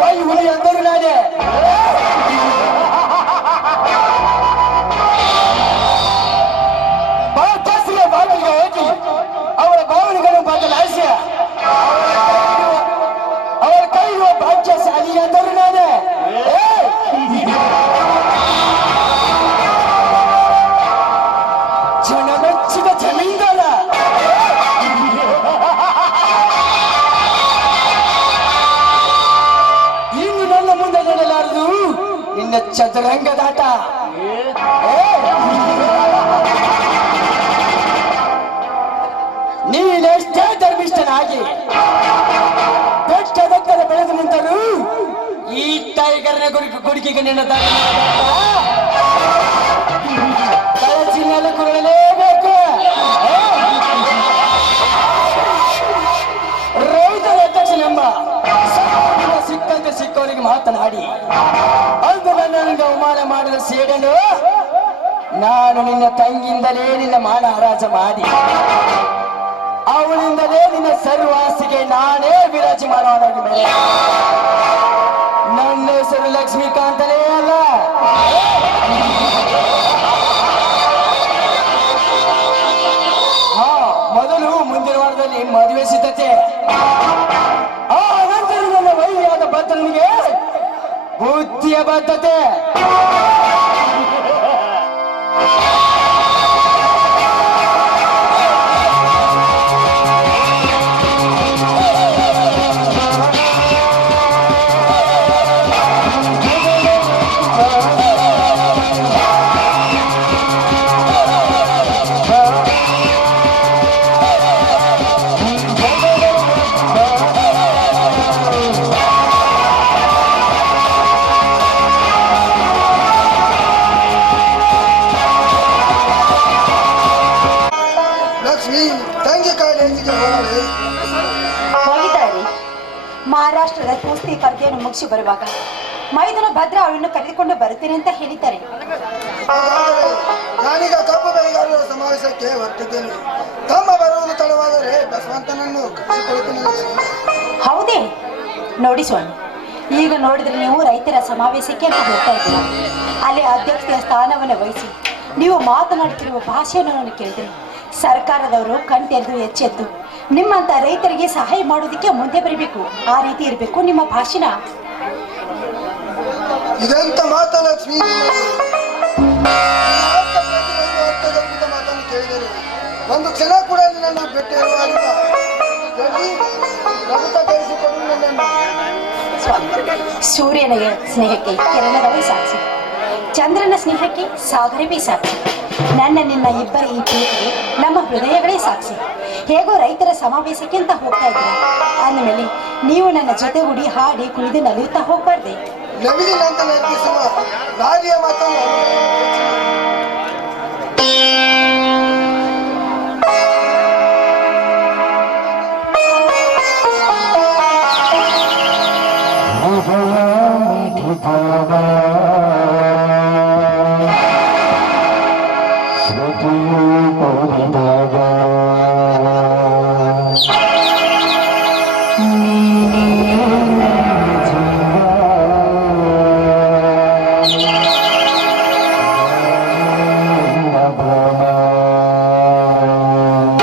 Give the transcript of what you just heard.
ವಾಯು ಹುಲಿ ಅಂದರು ನಾನೇ. ಬಾಕಿಗೆ ಹೋಗಿ ಅವಳ ಭಾವನೆಗಳನ್ನು ಬದಲಾಯಿಸಿ ಅವಳ ಕೈಯುವ ಭಾಗ್ಯಶಾಲಿ ಅಂದರು ನಾನೇ. ಜನ ಮೆಚ್ಚಿದ ಜಮೀನ್ದಾರ. ಇನ್ನು ನನ್ನ ಮುಂದೆ ನಡೆಯಲಾರದು ನಿನ್ನ ಚದುರಂಗದಾಟ. ನೀನೆಷ್ಟೇ ಧರ್ಮಿಷ್ಠನಾಗಿ ಬೆಟ್ಟದಕ್ಕದ ಬೆಳೆದು ನಿಂತರು ಈ ಟೈಗರ್ನ ಗುಡಿಕೆಗೆ ನಿನ್ನ ಕಳಚಿನಲ್ಲಿ ಕುರಳಲೇಬೇಕು. ರೈತರ ಅಧ್ಯಕ್ಷನೆಂಬ ಸಿಕ್ಕಂತೆ ಸಿಕ್ಕವರಿಗೆ ಮಾತನಾಡಿ ಅಂದು ನನ್ನಿಂದ ಅವಮಾನ ಮಾಡಿದ ಸೇಡನು ನಾನು ನಿನ್ನ ತಂಗಿಯಿಂದಲೇ ನಿನ್ನ ಮಾನ ಹರಾಜ ಮಾಡಿ ಅವಳಿಂದಲೇ ನಿನ್ನ ಸರ್ವಾಸಿಗೆ ನಾನೇ ವಿರಾಜಮಾನವಾಗಿ ಮೇಲೆ. ನನ್ನ ಹೆಸರು ಲಕ್ಷ್ಮೀಕಾಂತನೇ ಅಲ್ಲ. ಮೊದಲು ಮುಂದಿನ ವಾರದಲ್ಲಿ ಮದುವೆ ಸಿದ್ಧತೆ. ಆ ನಂತರ ನನ್ನ ವೈರಿಯಾದ ಭದ್ರನಿಗೆ ಬುದ್ಧಿಯ ಬದ್ಧತೆ. ಮಹಾರಾಷ್ಟ್ರದ ಕುಸ್ತಿ ಸ್ಪರ್ಧೆಯನ್ನು ಮುಗಿಸಿ ಬರುವಾಗ ಮೈದುನ ಭದ್ರ ಅವಳನ್ನು ಕರೆದುಕೊಂಡು ಬರುತ್ತೇನೆ ಅಂತ ಹೇಳಿದ್ದಾರೆ. ನಾನೀಗ ಕಬ್ಬು ಬೆಳೆಗಾರರ ಸಮಾವೇಶಕ್ಕೆ ಹೊರಟಿದ್ದೇನೆ. ತಮ್ಮ ಬರುವುದು ತಡವಾದರೆ ಬಸವಂತನನ್ನು ಹೌದೇ? ನೋಡಿ ಸ್ವಾಮಿ, ಈಗ ನೋಡಿದ್ರೆ ನೀವು ರೈತರ ಸಮಾವೇಶಕ್ಕೆ ಅಂತ ಹೋಗ್ತಾ ಇದ್ದೀರಾ. ಅಲ್ಲಿ ಅಧ್ಯಕ್ಷತೆಯ ಸ್ಥಾನವನ್ನು ವಹಿಸಿ ನೀವು ಮಾತನಾಡುತ್ತಿರುವ ಭಾಷೆಯನ್ನು ನಾನು ಕೇಳಿದ್ರೆ ಸರ್ಕಾರದವರು ಕಣ್ತೆರೆದು ಎಚ್ಚೆದ್ದು ನಿಮ್ಮಂತ ರೈತರಿಗೆ ಸಹಾಯ ಮಾಡೋದಕ್ಕೆ ಮುಂದೆ ಬರಬೇಕು. ಆ ರೀತಿ ಇರಬೇಕು ನಿಮ್ಮ ಭಾಷಣ. ಇದೆಂತ ಮಾತಾ ಲಕ್ಷ್ಮೀ? ಮಾತನ್ನು ಕೇಳಿದರೆ ಒಂದು ಕ್ಷಣ ಕೂಡ ನಿನ್ನನ್ನು ಭೇಟಿ ಸೂರ್ಯನ ಸ್ನೇಹಕ್ಕೆ ಕಿರಣಗಳೇ ಸಾಕ್ಷಿ, ಚಂದ್ರನ ಸ್ನೇಹಕ್ಕೆ ಸಾಗರವೇ ಸಾಕ್ಷಿ, ನನ್ನ ನಿನ್ನ ಇಬ್ಬರ ಈ ಪ್ರೀತಿಗೆ ನಮ್ಮ ಹೃದಯಗಳೇ ಸಾಕ್ಷಿ. ಹೇಗೋ ರೈತರ ಸಮಾವೇಶಕ್ಕೆ ಅಂತ ಹೋಗ್ತಾ ಇದ್ರೆ ಅಂದಮೇಲೆ ನೀವು ನನ್ನ ಜೊತೆಗೂಡಿ ಹಾಡಿ ಕುಣಿದು ನಲಿಯುತ್ತಾ ಹೋಗ್ಬಾರ್ದೆ. ನವಿಲಿನಂತ ನರ್ತಿಸುವ ನಾರಿಯ ಮಾತನ್ನು Baba